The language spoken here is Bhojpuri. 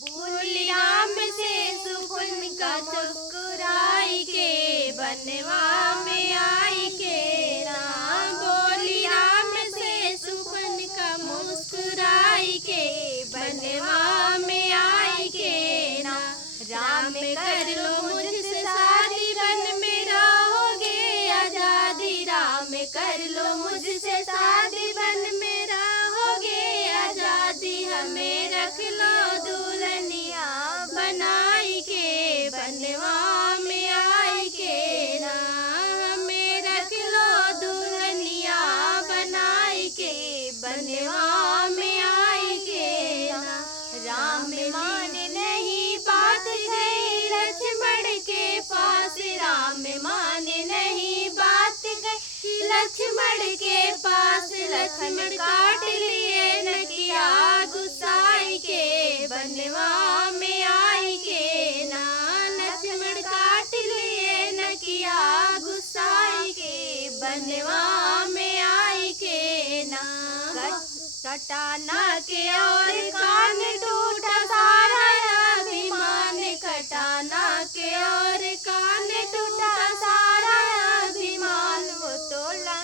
बोली राम से सुकुन का मुस्कुराई के बनवा में आई के राम। बोली राम से सुकुन का मुस्कुराई के बनवा में आई के ना। राम कर लो मुझसे शादी बन में रहोगे आजादी। राम कर लो मुझसे शादी बन में रहोगे आजादी। हमें रख लो दुल्हनिया बनाई के बनवा में आई के ना। हमें रख लो दुल्हनिया बनाई के बनवा में आई के ना। राम माने नहीं बात गई लक्ष्मण के पास। राम माने नहीं बात गई लक्ष्मण के पास। लक्ष्मण काट लिए नकिया गुस्साई के बनवा में आई के ना। लक्ष्मण काट लिए नकिया गुस्साई के बनवा में आई के ना। कटाना के और कान टूटा सारा अभिमान। कटाना के और कान टूटा सारा अभिमान। वो तोला